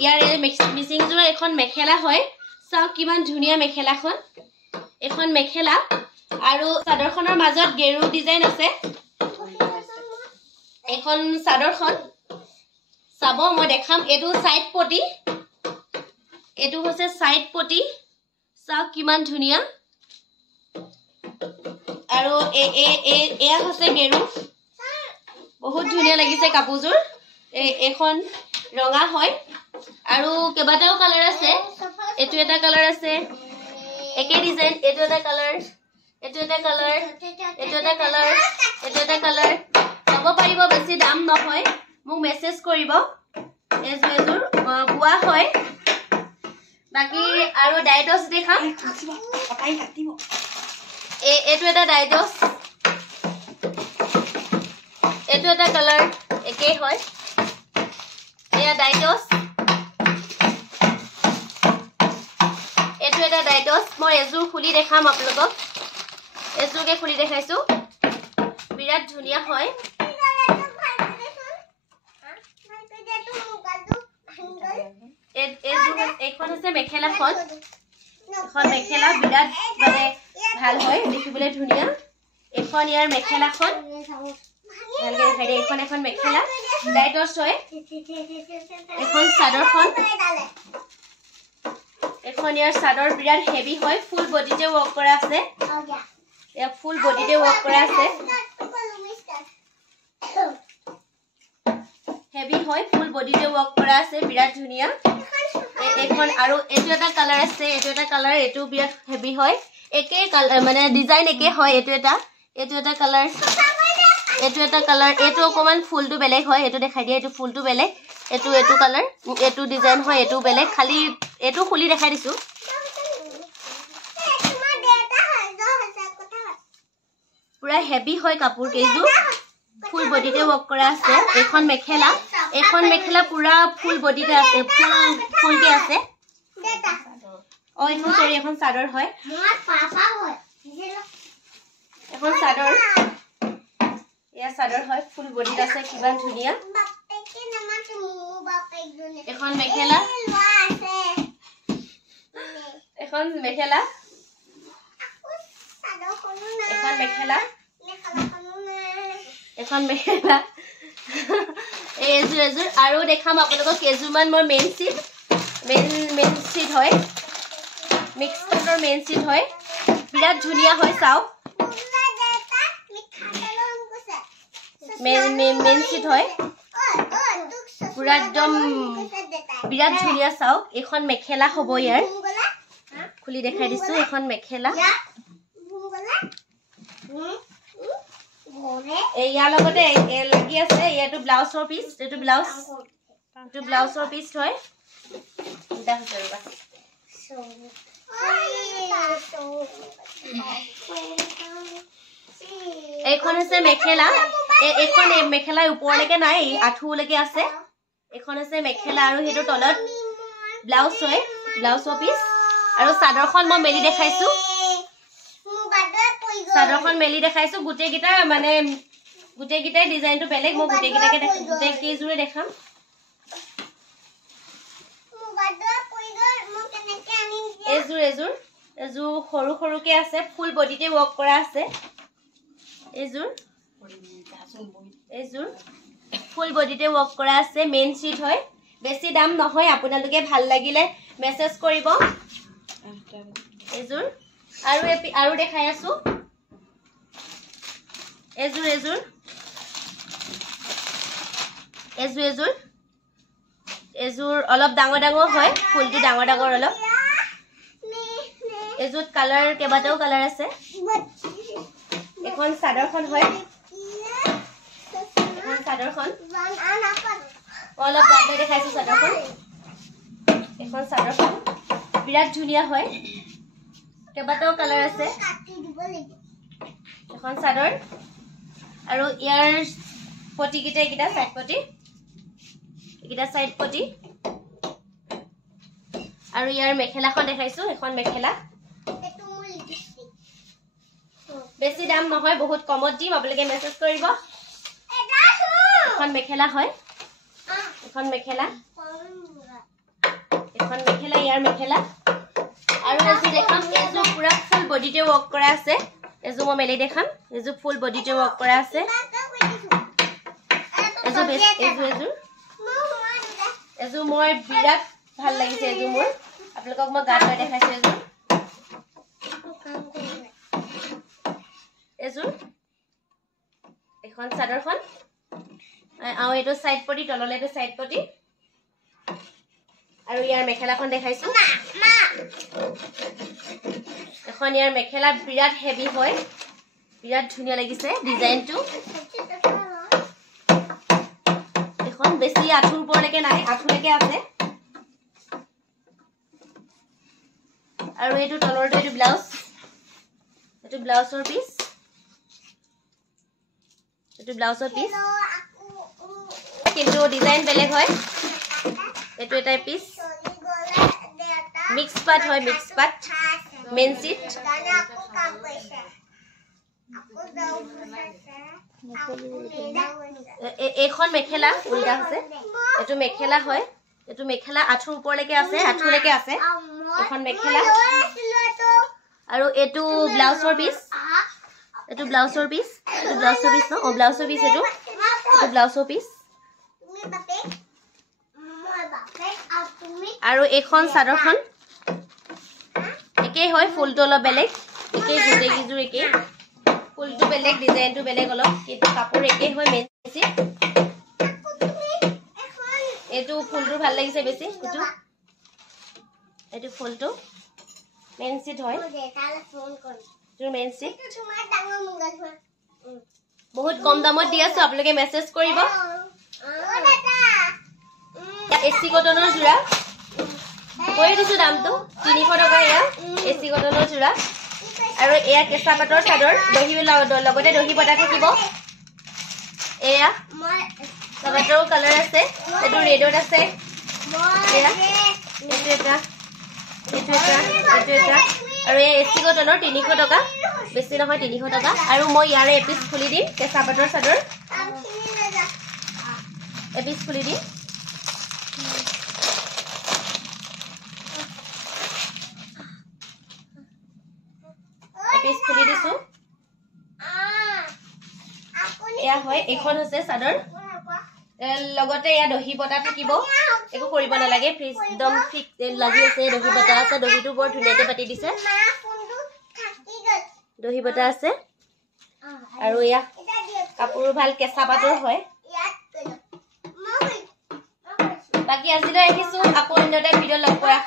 ইয়াৰ মিচিংযোৰ এখন মেখেলা হয় চাওক কিমান ধুনীয়া মেখেলাখন এখন মেখেলা আৰু চাদৰখনৰ মাজত গেৰু ডিজাইন আছে এখন চাদৰখন চাব মই দেখাম এটো সাইড পটি এটো হৈছে সাইড পটি চাওক কিমান ধুনীয়া আৰু এয়া হৈছে গেৰু বহুত ধুনীয়া লাগিছে কাপোৰযোৰ এখন ৰঙা হয় আৰু কেবাটাও কালাৰ আছে এটো এটা কালাৰ আছে একে ডিজাইন এটো এটা কালাৰ এটো এটা কালাৰ এটো এটা কালাৰ এটো এটা কালাৰ লব পাৰিব বেছি দাম নহয় মোক মেসেজ কৰিব এজুৰ বুয়া হয় বাকি আৰু ডাইডস দেখাম পটাই কাটিব এটো এটা ডাইডস এটো এটা কালাৰ একে হয় এয়া ডাইডস এটো এটা ডাইডস মই এজুৰ খুলি দেখাম আপোনালোকক এজুকে খুলি দেখাইছো বিৰাট ধুনীয়া হয় এখন আছে মেখেলাখন এখন মেখেলা বিৰাট মানে ভাল হয় দেখিবলৈ ধুনীয়া এখন ইয়াৰ মেখেলাখন ভালকে দেখাই দে এখন মেখেলা ডাইডস হয় এখন চাদৰখন এখন ইয়াৰ চাদৰ বিৰাট হেভি হয় ফুল বডিতে ওয়াৰ্ক কৰা আছে এ ফুল বডিতে ওয়াৰ্ক কৰা আছে হেভি হয় ফুল বডিতে ওয়াৰ্ক কৰা আছে বিৰাট ধুনীয়া এখন আৰু এটো এটা কালাৰ আছে এটো এটা কালাৰ এটো বিৰাট হেভি হয় একে কালাৰ মানে ডিজাইন একে হয় এটো এটা কালাৰ এটো এটা কালাৰ এটো অকমান ফুলটো বেলেগ হয় এটো দেখাই দিয়া এটো ফুলটো বেলেগ এটো কালাৰ এটো ডিজাইন হয় এটো বেলেগ খালি এটো খুলি দেখাই দিছো পুৰা হেভি হয় কাপোৰ কেজু ফুল বডিতে ওয়াৰ্ক কৰা আছে এখন মেখেলা পুৰা ফুল বডিতে আছে ফুলকে আছে ও এখন সৰি এখন চাদৰ হয় মোৰ পাপা হয় এখন চাদৰ এয়া চাদৰ হয় ফুল বডিত আছে কিমান ধুনীয়া বাপেকে নামাটো মু বাপেক জনে এখন মেখেলা আছে এখন মেখেলা চাদৰখনো না এখন মেখেলাখনো না এখন মেখেলা এজুৰ আৰু দেখাম আপোনালোকক কেজুমান মোৰ মেইন সিট হয় মিক্স কাটৰ মেইন সিট হয় বিৰাট ধুনীয়া হয় চাওক মেইন সিট হয় পুৰা একদম বিৰাট ধুনীয়া চাওক এখন মেখেলা হ'ব ইয়াৰ খুলি দেখাই দিছো এখন মেখেলা ইয়াৰ লগতে লাগি আছে ইয়াটো ব্লাউজৰ পিস এটো ব্লাউজৰ পিস হয় এইখন আছে মেখেলা এইখন মেখেলা ওপৰলৈকে নাই আঠুলৈকে আছে এইখন আছে মেখেলা আৰু হেটো তলত ব্লাউজ হয় ব্লাউজৰ পিস আৰু চাদৰখন মই মেলি দেখাইছো চাদৰখন মেলি দেখাইছো গুটেকিটাই ডিজাইনটো বেলেগ মই গুটেকিটাকে দেখাম গুটেকিজুৰে দেখাম এজুৰ সৰুকে আছে ফুল বডিতে ওয়াৰ্ক কৰা আছে এজুৰ ফুল বডিতে ওয়াৰ্ক কৰা আছে মেইন সিট হয় বেছি দাম নহয় আপোনালোকে ভাল লাগিলে মেসেজ কৰিব এজুৰ আৰু দেখাই আছো এজুৰ অলপ ডাঙৰ হয় ফুলটো ডাঙৰ অলপ এজুত কালাৰ কেবাটাও কালাৰ আছে এখন চাদৰখন হয় এখন চাদৰখন অলপ ডাঙৰ দেখাইছো চাদৰখন এখন চাদৰখন বিৰাট ধুনীয়া হয় কেবাটাও কালাৰ আছে এখন চাদৰ আৰু ইয়াৰ পটি কিটা সাইড পটি একিটা সাইড পটি আৰু ইয়াৰ মেখেলাখন দেখাইছো এখন মেখেলা বেছি দাম নহয় বহুত কমত দিম আপোনালোকে মেসেজ কৰিব এখন মেখেলা হয় এখন মেখেলা এখন মেখেলা ইয়াৰ মেখেলা আৰু এযোৰ দেখাম এযোৰ পুৰা ফুল বডিতে ৱৰ্ক কৰা আছে এযোৰ মই মেলি দেখাম এযোৰ ফুল বডিতে ৱৰ্ক কৰা আছে এযোৰ মই বিৰাট ভাল লাগিছে এযোৰ মোৰ আপোনালোকক মই গাত লৈ দেখাইছো এযোৰ এখন চাদৰখন আৰু এইটো সাইড পটি তললে এইটো সাইড পটি আৰু ইয়াৰ মেখেলাখন দেখাইছো এখন ইয়াৰ মেখেলা বিৰাট হেভি হয় বিৰাট ধুনীয়া লাগিছে ডিজাইনটো এখন বেছি আঠুৰ ওপৰলৈকে নাই আঠুলৈকে আছে আৰু এইটো তলৰটো এইটো ব্লাউজৰ পিস কিন্তু ডিজাইন বেলেগ হয় এটো এটা পিস মিক্স পাট হয় মিক্স পাট মেন সিট এখন মেখেলা উল্টা আছে এটো মেখেলা হয় এটো মেখেলা আঠুৰ ওপৰলৈকে আছে আঠুলৈকে আছে এখন মেখেলা আৰু এটো ব্লাউজৰ পিস এটো ব্লাউজৰ পিস ন ও ব্লাউজৰ পিস এটো ব্লাউজৰ পিস আৰু এখন চাদৰখন একেই হয় ফুলটো অলপ বেলেগ একেই গুটে কিজুৰ একেই ফুলটো বেলেগ ডিজাইনটো বেলেগ অলপ কিন্তু কাপোৰ একেই হয় মেনছি এটো ফুলটো ভাল লাগিছে বেছি এটো ফুলটো মেনছি হয় মেনছি বহুত কম দামত দি আছো আপোনালোকে মেসেজ কৰিব এসি কটনৰ জোৰা কৈ দিছো দামটো 300 টকা এয়া এসি কটনৰ জোৰা আৰু এয়া কেঁচা পাটৰ চাদৰ দহি লগতে দহি বটা থাকিব এয়া চাদৰৰ কালাৰ আছে এটো ৰেডত আছে এয়া এটো এটা আৰু এই এসি কটনৰ 300 টকা বেছি নহয় 300 টকা আৰু মই ইয়াৰে এপিস খুলি দিম কেঁচা পাটৰ চাদৰ এপিস খুলি দিম এপিস খুলি দিছো এয়া হয় এখন হৈছে চাদৰ লগতে এয়া দহি বটা থাকিব একো কৰিব নালাগে একদম ফিক্স লাগি আছে দহি বটা আছে দহিটো বৰ ধুনীয়াকৈ পাতি দিছে দহি বটা আছে আৰু এয়া কাপোৰ ভাল কেঁচা পাটৰ হয় বাকি আজিলৈ আহিছো আকৌ অন্য এটা ভিডিঅ' লগ পোৱা